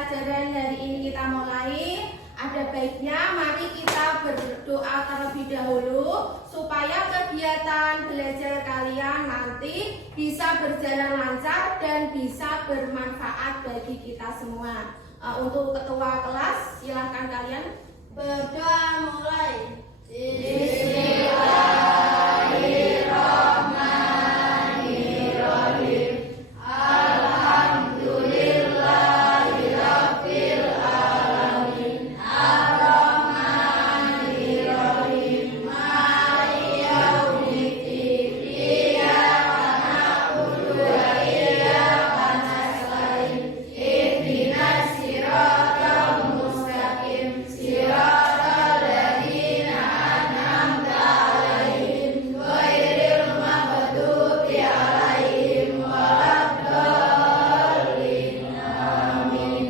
pelajaran hari ini kita mulai. Ada baiknya mari kita berdoa terlebih dahulu supaya kegiatan belajar kalian nanti bisa berjalan lancar dan bisa bermanfaat bagi kita semua. Untuk ketua kelas, silahkan kalian berdoa mulai. Bismillahirrahmanirrahim. Alhamdulillahirabbil alamin. Ar-Rahmanirrahim. Maliki yaumiddin. Iyyaka na'budu wa iyyaka nasta'in. Ihdinas siratal mustaqim. Siratal ladzina an'amta 'alaihim ghairil maghdubi 'alaihim waladdallin. Amin.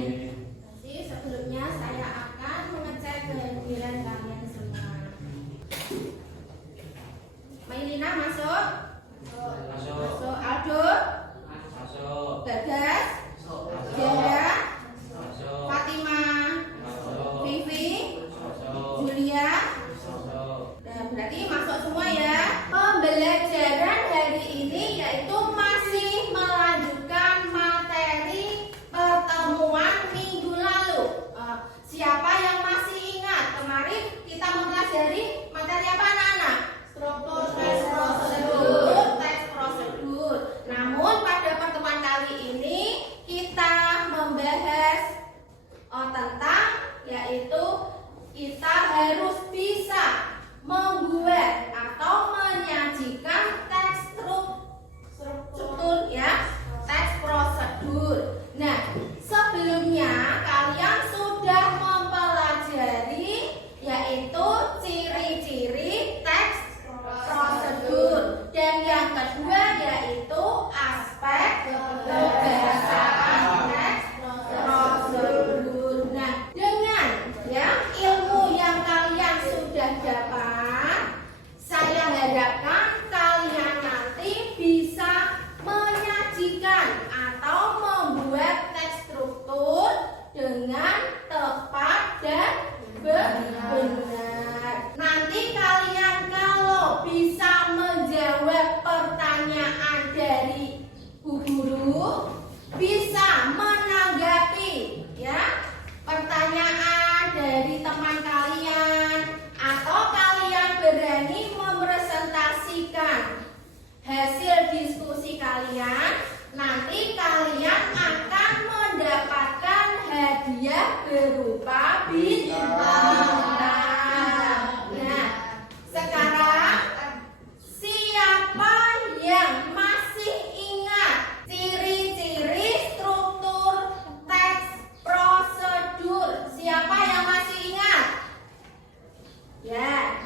Jadi sebelumnya saya akan mengecek kehadiran kalian semua. Mailina masuk? Masuk. Aldo? Masuk. Gagas? Jaya? Masuk. Fatima? Masuk. Vivi? Masuk. Julia? Masuk. Nah, berarti masuk semua ya. Pembelajaran hari ini yaitu masih melanjutkan materi pertemuan minggu lalu. Siapa yang masih ingat kemarin kita mempelajari materi apa anak-anak? Struktur teks prosedur. Namun pada pertemuan kali ini kita membahas tentang yaitu kita harus bisa membuat atau menyajikan teks struktur ya, teks prosedur. Nah, sebelumnya kalian sudah mempelajari yaitu ciri-ciri teks prosedur dan yang kedua yaitu aspek kebahasaan teks prosedur. Nah, dengan ya ilmu yang kalian sudah dapat, saya harapkan kalian nanti bisa menyajikan atau membuat teks struktur dengan tepat dan benar. Nanti kalian kalau bisa menjawab pertanyaan dari Bu Guru, bisa menanggapi ya pertanyaan dari teman kalian, atau kalian berani mepresentasikan hasil diskusi kalian, nanti kalian akan mendapatkan hadiah berupa bintang. Nah, sekarang siapa yang masih ingat ciri-ciri struktur teks prosedur? Siapa yang masih ingat? Ya.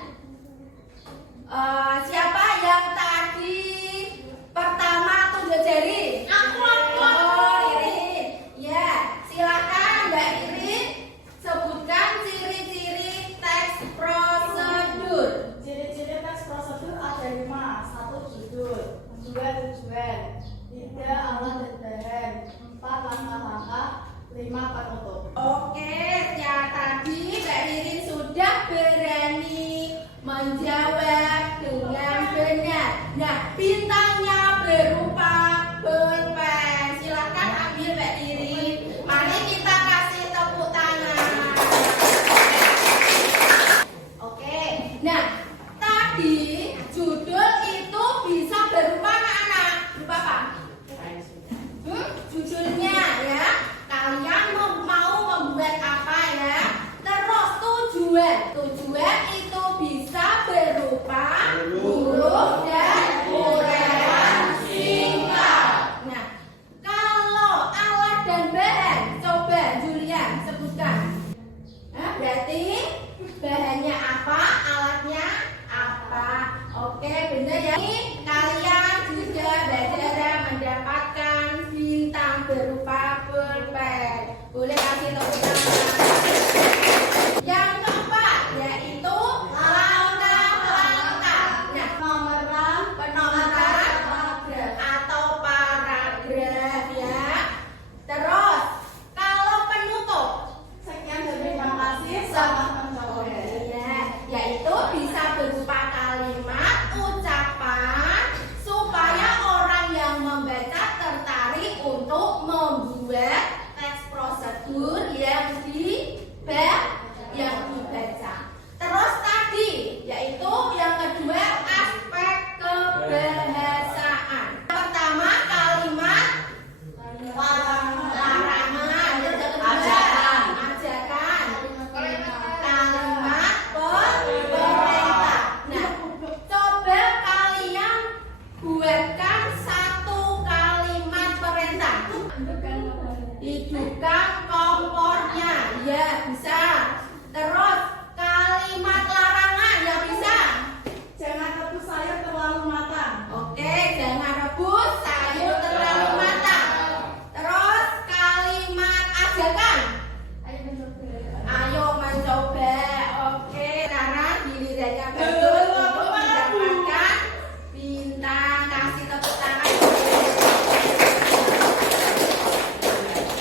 Siapa yang tadi pertama tunjuk jari? Oh, Irin. Ya, silakan Mbak Irin sebutkan ciri-ciri teks prosedur. Ciri-ciri teks prosedur ada 5. 1 judul, 2 tujuan, 3 alat dan bahan, 4 langkah-langkah, 5 penutup. Oke, ya tadi Mbak Irin sudah berani menjawab dengan benar. Nah, bintangnya berupa pulpen. Silakan ambil Mbak Irin. Mari kita kasih tepuk tangan. Oke, nah tadi judul itu bisa berupa anak-anak. Berupa apa? Judulnya ya. Kalian mau membuat apa ya? Terus tujuan. Tujuan itu bisa berupa huruf dan uraian. yang dibaca. Terus tadi yaitu yang kedua aspek kebahasaan. Pertama kalimat larangan, yang kedua ajakan, kalimat perintah. Nah, coba kalian buatkan satu kalimat perintah. Hidupkan kompornya, ya bisa. Terus kalimat larangan, ya bisa. Jangan rebus sayur terlalu matang. Oke, jangan rebus sayur terlalu matang. Terus kalimat ajakan, ayo mencoba. Oke, sekarang gilirannya betul untuk mendapatkan bintang. Kasih tepuk tangan.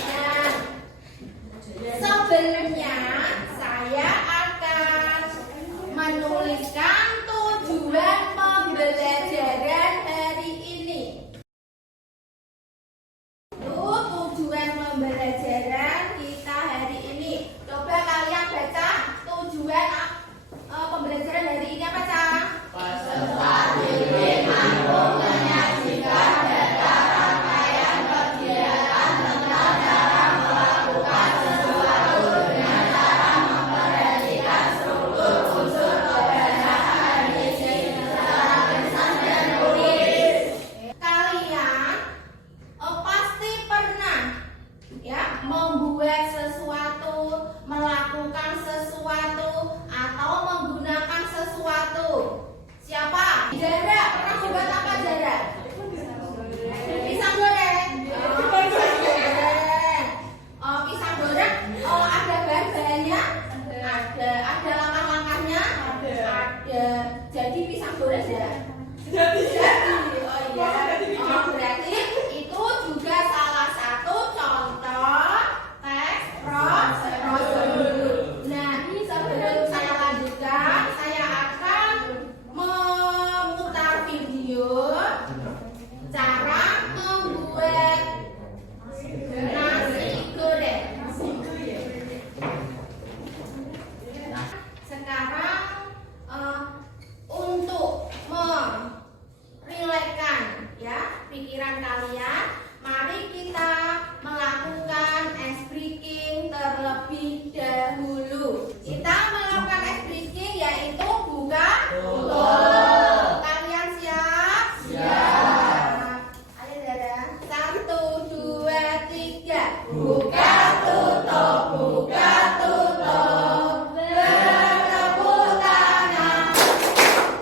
Nah, sebelumnya saya akan menuliskan tujuan pembelajaran hari ini. Tujuan pembelajaran kita hari ini. Coba kalian baca tujuan pembelajaran hari ini apa, Cak? Peserta didik mampu menyajikan data rangkaian kegiatan tentang cara melakukan sesuatu dengan cara memperhatikan struktur unsur kebahasaan listening secara lisan dan tulis. Kalian pasti pernah ya membuat sesuatu, melakukan sesuatu, atau menggunakan sesuatu. Siapa? Jara, pernah membuat apa Jara? Pisang goreng. Pisang goreng. Pisang goreng. Ada bahan-bahannya? Ada langkah-langkahnya? Ada. Jadi pisang goreng ya? Jadi. Oh iya. Berarti itu juga salah satu contoh teks prosedur. Nah, sebelum saya lanjutkan, saya akan memutar video cara membuat nasi goreng. Sekarang untuk merilekskan ya pikiran kalian, mari kita melakukan ice breaking terlebih dahulu. Kita melakukan ice breaking yaitu buka tutup. Kalian siap? Siap. Ayo Dada. 1, 2, 3. Buka tutup, buka tutup. Bertepuk tangan.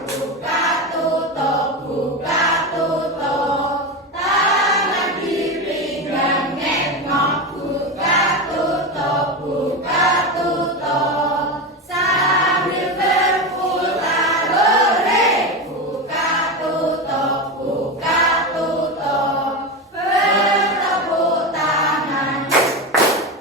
Buka tutup, buka tutup. Tangan di pinggang nengok. Buka tutup, buka tutup. Sambil berputar hore. Buka tutup, buka tutup. Bertepuk tangan.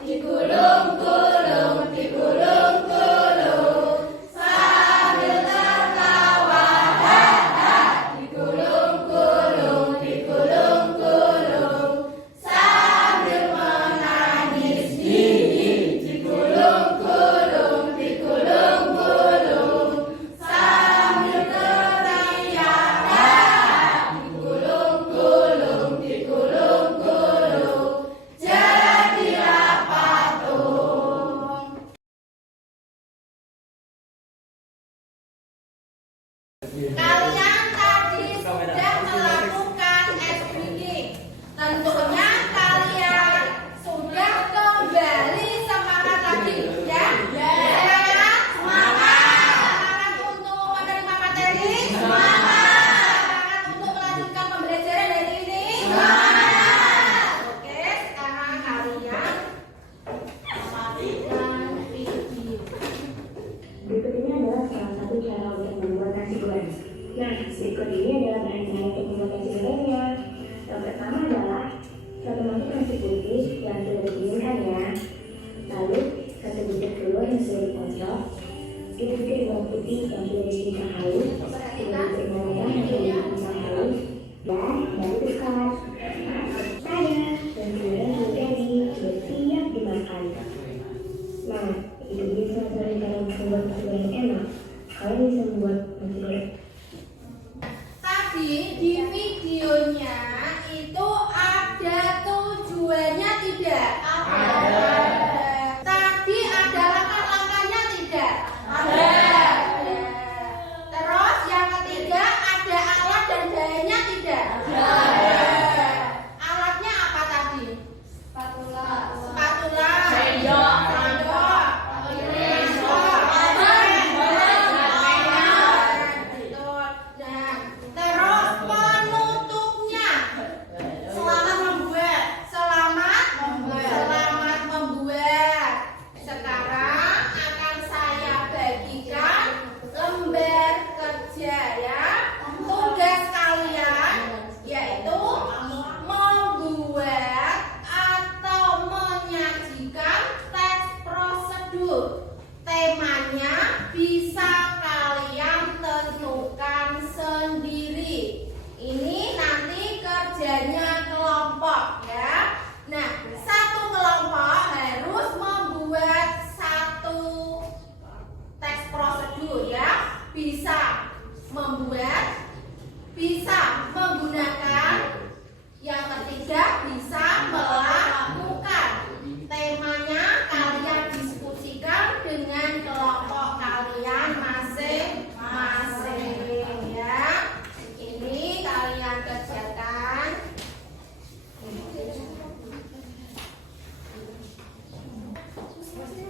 Digulung-gulung, digulung-gulung. Sambil tertawa, haha. Digulung-gulung, digulung-gulung. Sambil menangis, hihi. Digulung-gulung, digulung-gulung. Sambil teriak, haha. Digulung-gulung, digulung-gulung. Jadilah patung. Kalian tadi sudah melakukan ice breaking. Tentunya kalian sudah kembali semangat lagi, ya? Semangat untuk menerima materi. Semangat untuk melanjutkan pembelajaran hari ini. Oke, sekarang kalian matikan video. Berikut ini adalah salah satu cara untuk membuat nasi goreng. Nah, berikut ini adalah bahan-bahan untuk membuat nasi gorengnya. Yang pertama adalah 1 mangkuk nasi putih yang sudah didinginkan ya. Lalu 1 butir telur yang sudah dikocok, 2 butir bawang putih yang sudah dikeringkan halus, 2 butir bawang merah yang sudah dikeringkan halus, dan baru tukas. Tada! Dan goreng sudah jadi, sudah siap dimakan. Nah, itu membuat nasi goreng yang enak, kalian bisa membuat nasi goreng. Tadi di videonya itu ada tujuannya tidak? Ada. Tadi ada langkah-langkahnya tidak? Ada. Terus yang ketiga ada alat dan bahannya tidak? Ada. Alatnya apa tadi? Spatula. Spatula. Sendok. Sendok. Betul. Dan terus penutupnya. Selamat membuat. Selamat Membuat. Selamat membuat. Sekarang akan saya bagikan lembar kerja ya. Tugas kalian yaitu membuat atau menyajikan teks prosedur. Temanya bisa kalian tentukan sendiri. Ini nanti kerjanya kelompok ya. Nah, satu kelompok harus membuat satu teks prosedur ya. Bisa membuat, bisa menggunakan, yang ketiga bisa melakukan. Temanya kalian diskusikan dengan kelompok kalian masing-masing ya. Ini kalian kerjakan.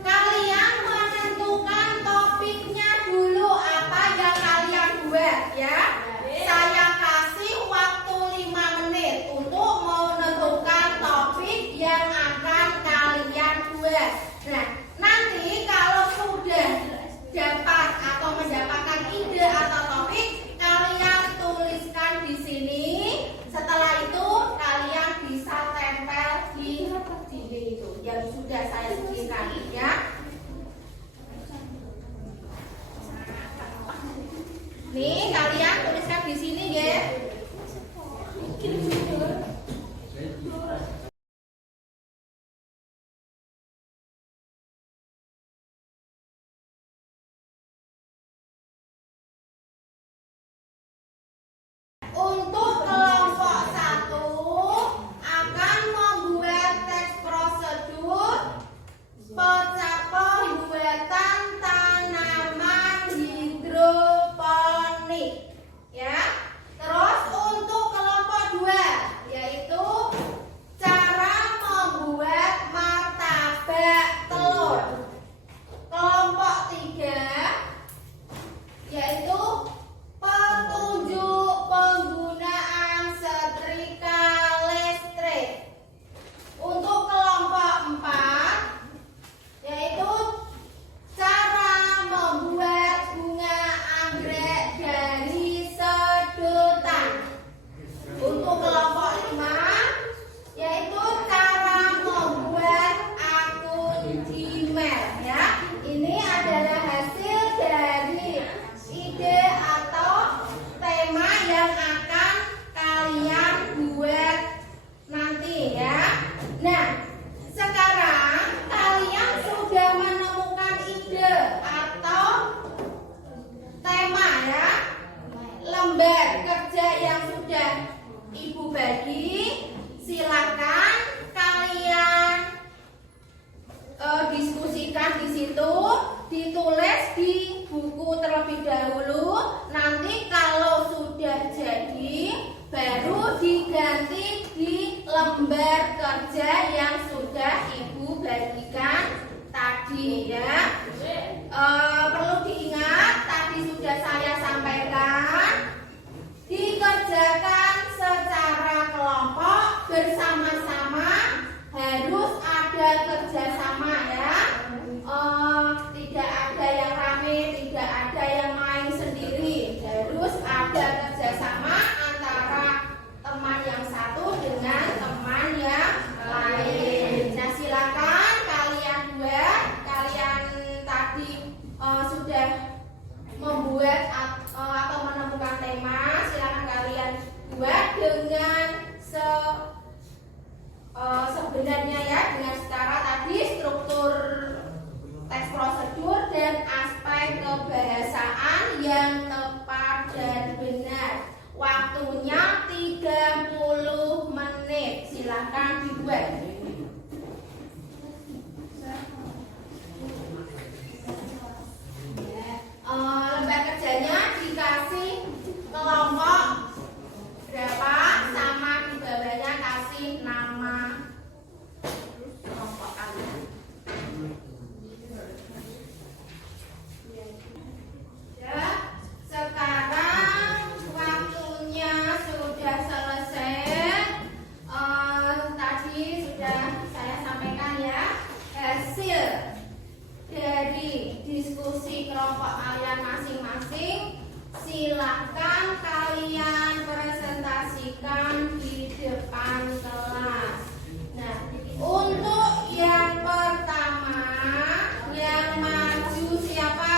Kalian menentukan topiknya dulu apa yang kalian buat ya. Saya kasih waktu 5 menit untuk menentukan topik yang akan kalian buat. Nah, nanti kalau sudah dapat atau mendapatkan ide atau topik, kalian tuliskan di sini. Setelah itu kalian bisa tempel di dinding itu yang sudah saya sediakan ya. Nih, kalian tuliskan di sini ya. Untuk kelompok 1 akan membuat teks prosedur pembuatan tanaman hidroponik ya. Terus untuk kelompok 2 yaitu cara membuat martabak telur. Kelompok 3 yaitu petunjuk penggunaan setrika listrik. Untuk kelompok 4 yaitu cara membuat bunga anggrek dari sedotan. Untuk kelompok 5 yaitu cara membuat akun Gmail ya. Ini adalah hasil dari ide atau tema yang akan kalian buat nanti ya. Nah, sekarang kalian sudah menemukan ide atau tema ya. Lembar kerja yang sudah Ibu bagi, silakan kalian diskusikan di situ, ditulis di buku terlebih dahulu. Nanti kalau sudah jadi baru diganti di lembar kerja yang sudah Ibu bagikan tadi ya. Perlu diingat tadi sudah saya sampaikan, dikerjakan secara kelompok bersama-sama, harus ada kerjasama ya. Tidak ada yang rame, tidak ada yang main sendiri, harus ada kerjasama antara teman yang satu dengan teman yang lain. Nah, silakan kalian buat, kalian hasil dari diskusi kelompok kalian masing-masing, silakan kalian presentasikan di depan kelas. Nah, untuk yang pertama yang maju siapa?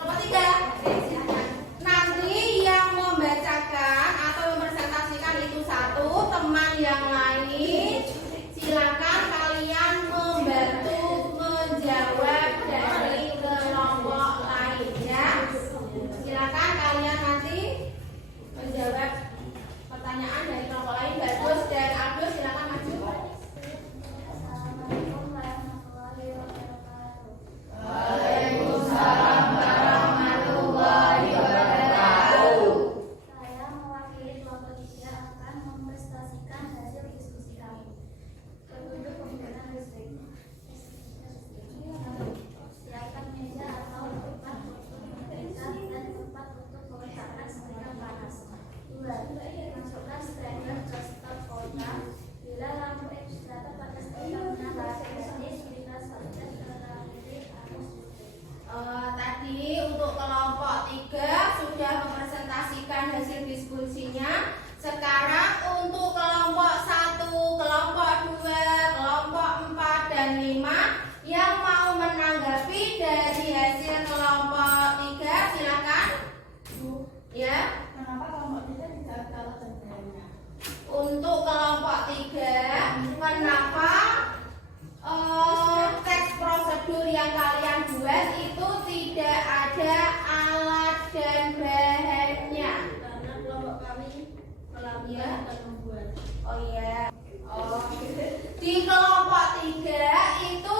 Kelompok 3. Nanti yang membacakan atau mempresentasikan itu satu, teman yang lain silakan kalian membantu menjawab dari kelompok lain ya. Silakan kalian nanti menjawab pertanyaan dari kelompok lain. Bagus dan Abdul silakan maju. Assalamualaikum warahmatullahi wabarakatuh. Waalaikumsalam warahmatullahi wabarakatuh. Saya mewakili kelompok 3 akan mempresentasikan hasil diskusi kami. Petunjuk penggunaan listrik. Siapkan meja atau tempat untuk membaca dan tempat untuk meletakkan setrika panas. 2. Masukkan strainer ke stop kota. Bila lampu indikator pada setrika menyala, bisnis kita saja teraliri arus listrik. Tadi untuk kelompok 3 sudah mempresentasikan hasil diskusinya. Sekarang untuk kelompok 1, kelompok 2, kelompok 4 dan 5 yang mau menanggapi dari hasil kelompok 3 silakan. Ya. Kenapa kelompok kita tidak ada alat dan bahannya? Untuk kelompok 3, kenapa teks prosedur yang kalian buat itu tidak ada alat dan bahannya? Karena kelompok kami melakukan Iya. dan membuat. Oh iya. Di kelompok 3 itu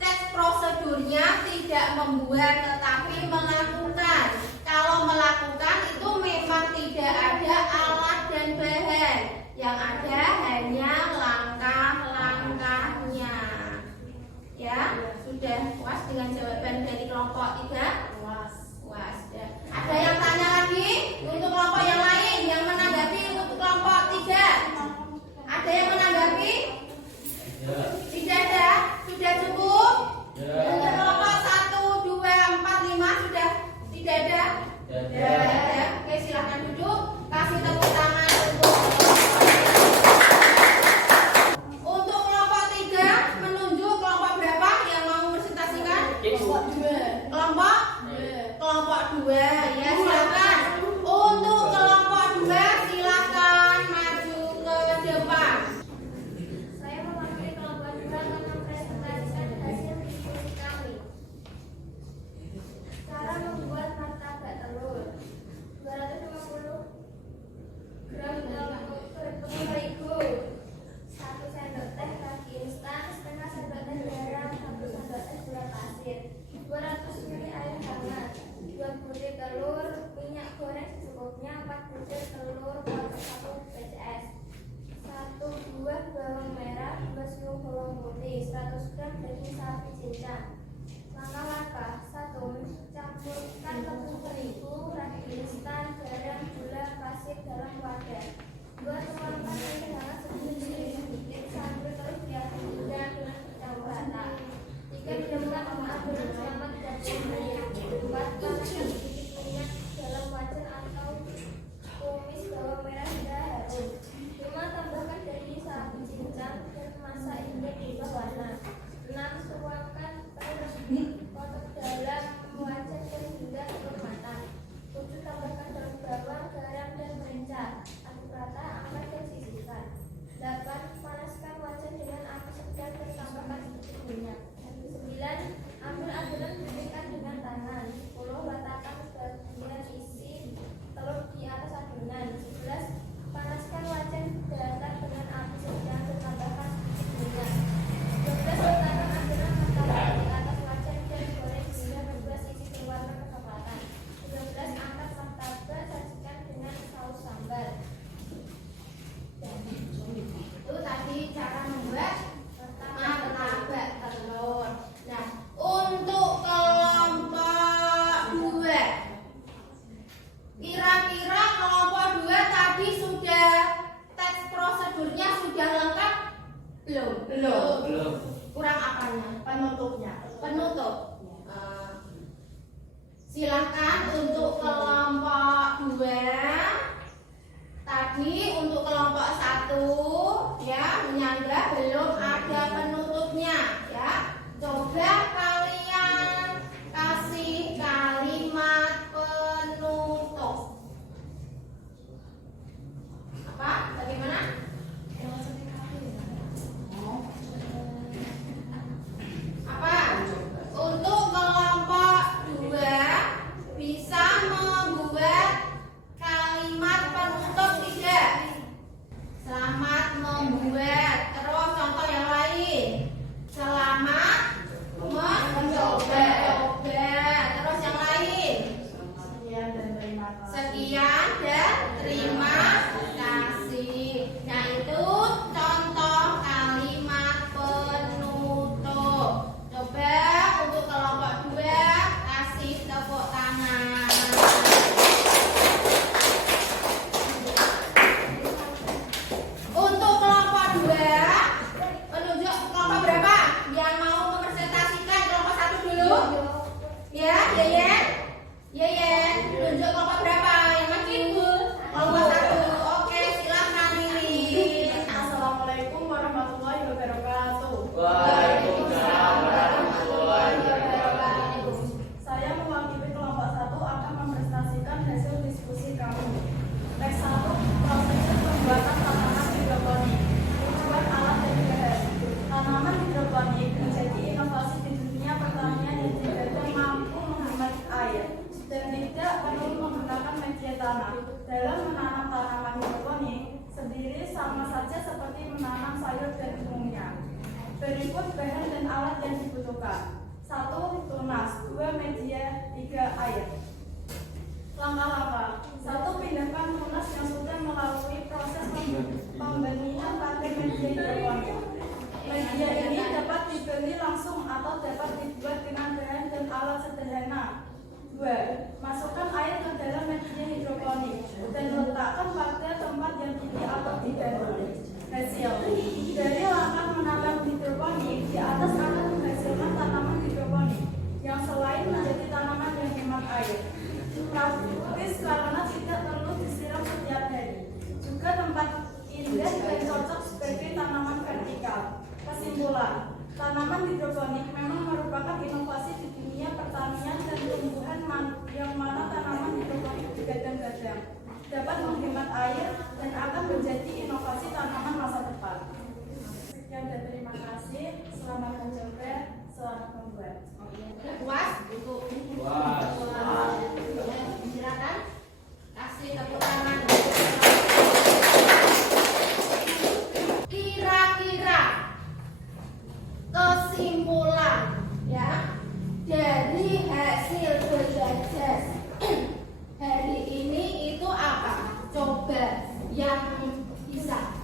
teks prosedurnya tidak membuat tetapi melakukan. Kalau melakukan itu memang tidak ada alat dan bahan. Yang ada hanya langkah-langkahnya. Ya, sudah puas dengan jawaban dari kelompok 3? Luas. Puas. Ya. Ada yang tanya lagi untuk kelompok yang lain yang menanggapi untuk kelompok 3? Ada yang menanggapi? Tidak ada? Sudah cukup? Untuk kelompok 1, 2, 4, 5 sudah tidak ada? Tidak ada. Oke, silahkan duduk. Kasih tepuk tangan untuk kelompok 3 menunjuk kelompok berapa yang mau presentasikan? Kelompok 2. Kelompok 2 ya, silakan. Untuk kelompok 2 silakan maju ke depan. Saya mewakili kelompok 2 akan mempresentasikan hasil diskusi kami. Cara membuat martabak telur. 250 gram tepung terigu, 1 sendok teh ragi instan, setengah sendok teh garam, 1 sendok teh gula pasir, 200 ml air hangat, 2 butir telur, minyak goreng secukupnya, 4 butir telur, 1 BCS, 1 buah bawang merah, 2 siung bawang putih, 100 gram daging sapi cincang. Langkah-langkah. 1. Campurkan tepung terigu, ragi instan, garam, gula, pasir dalam wadah. 2. Tuangkan air hangat sedikit sambil terus diaduk hingga dengan bercampur rata. 3. Diamkan adonan sampai dan cair. 4. Panaskan sedikit minyak dalam wajan atau tumis bawang merah hingga harum. 5. Tambahkan daging sapi cincang dan masak hingga berubah warna. 6. Tuangkan penutupnya. Penutup. Silakan untuk kelompok 2. Tadi untuk kelompok 1 ya menyangga belum ada penutupnya ya. Coba kalian kasih kalimat penutup. Apa? Bagaimana? Apa? Untuk kelompok 2 bisa membuat kalimat penutup tidak? Selamat membuat. Terus contoh yang lain. Selamat mencoba. Terus yang lain. Sekian dan terima kasih. Sekian dan terima kasih. Nah itu contoh kalimat penutup. Coba untuk kelompok 2 kasih tepuk tangan. Untuk kelompok 2 penunjuk kelompok berapa? Yang mau mempresentasikan kelompok 1 dulu? Ya, Yeyen? Yeyen, tunjuk kelompok berapa? Yang makin kelompok 1. Oke, silakan Lili. Assalamualaikum warahmatullahi wabarakatuh. Waalaikumsalam warahmatullahi wabarakatuh. Saya mewakili kelompok 1 akan mempresentasikan hasil diskusi kami. Tes 1, proses pembuatan tanaman hidroponik. Tujuan alat dan bahan. Tanaman hidroponik menjadi inovasi di dunia pertanian yang digadang mampu menghemat air dan tidak perlu menggunakan media tanah. Dalam menanam tanaman hidroponik sendiri sama saja seperti menanam sayur dan umumnya. Berikut bahan dan alat yang dibutuhkan. 1. Tunas. 2. Media. 3. Air. Langkah-langkah. 1. Pindahkan tunas yang sudah melalui proses pembenihan pakai media hidroponik. Media ini dapat dibeli langsung atau dapat dibuat dengan bahan dan alat sederhana. 2. Masukkan air ke dalam media hidroponik dan letakkan pada tempat yang tinggi atau tidak. Hasil dari langkah menanam hidroponik di atas akan menghasilkan tanaman hidroponik yang selain menjadi tanaman yang hemat air, praktis karena tidak perlu disiram setiap hari, juga tempat indah dan cocok sebagai tanaman vertikal. Kesimpulan, tanaman hidroponik memang merupakan inovasi di dunia pertanian dan tumbuhan yang mana tanaman hidroponik digadang-gadang dapat menghemat air dan akan menjadi inovasi tanaman masa depan. Sekian dan terima kasih. Selamat mencoba, selamat membuat. Puas? Untuk Puas. Ya, silakan kasih tepuk tangan. Kira-kira kesimpulan ya dari hasil belajar hari ini itu apa? Coba yang bisa.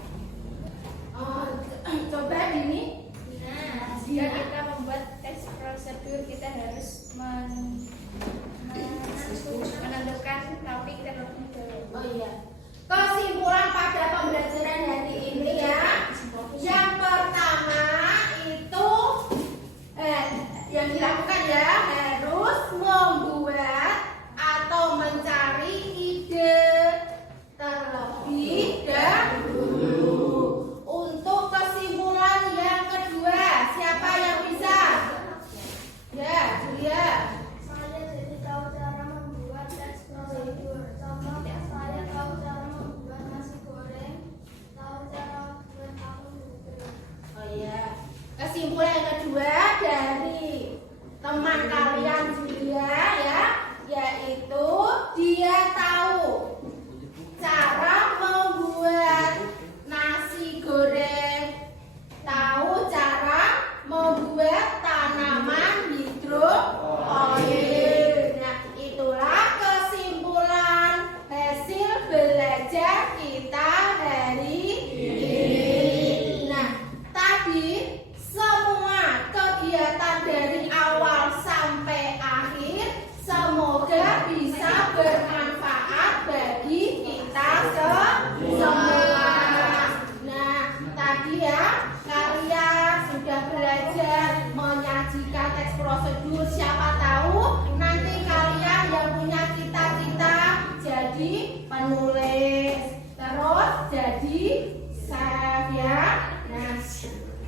Coba ini. Nah, jika kita membuat tes prosedur, kita harus menentukan topik terlebih dahulu. Oh iya. Kesimpulan pada pembelajaran hari ini ya. Yang pertama itu yang dilakukan ya harus membuat atau mencari ide terlebih dahulu. Untuk kesimpulan yang kedua, siapa yang bisa? Ya, Julia. Saya jadi tahu cara membuat tes prosedur. Contoh, saya tahu cara membuat nasi goreng, tahu cara membuat akun Google. Oh iya. Kesimpulan yang kedua dari teman kalian Julia ya, yaitu dia tahu cara membuat nasi goreng, tahu cara membuat tanaman hidroponik. Nah, itulah kesimpulan hasil belajar kita hari ini. Nah, tadi semua kegiatan dari awal sampai akhir semoga bisa bermanfaat bagi kita semua. Nah, tadi ya kalian sudah belajar menyajikan teks prosedur. Siapa tahu nanti kalian yang punya cita-cita jadi penulis, terus jadi chef ya. Nah,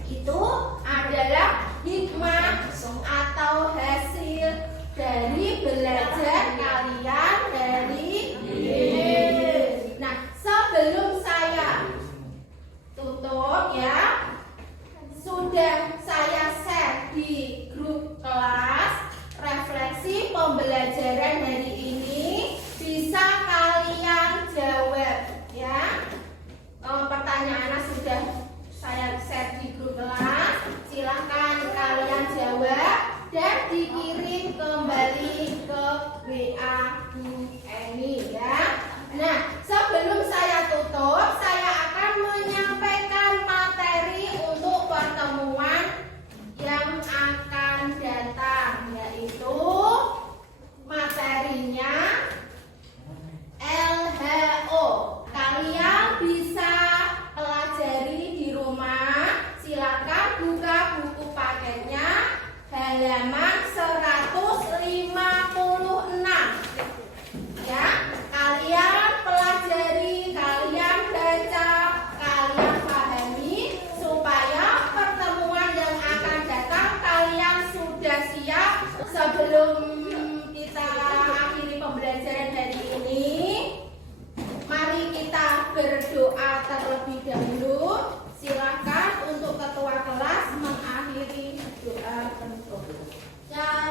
itu adalah hikmah atau hasil dari belajar kalian dari ini. Nah, sebelum saya tutup ya, sudah saya share di grup kelas refleksi pembelajaran hari ini, bisa kalian jawab ya. Pertanyaannya sudah saya share di grup kelas, silahkan kalian jawab dan dikirim kembali ke WA Bu Eni ya. Nah, sebelum saya tutup, saya akan menyampaikan materi untuk pertemuan yang akan datang, yaitu materinya LHO. Kalian bisa pelajari di rumah. Silakan buka buku paketnya halaman 156 ya. Kalian pelajari, kalian baca, kalian pahami supaya pertemuan yang akan datang kalian sudah siap. Sebelum kita akhiri pembelajaran hari ini, mari kita berdoa terlebih dahulu. Silakan untuk ketua kelas mengakhiri doa penutup. Ya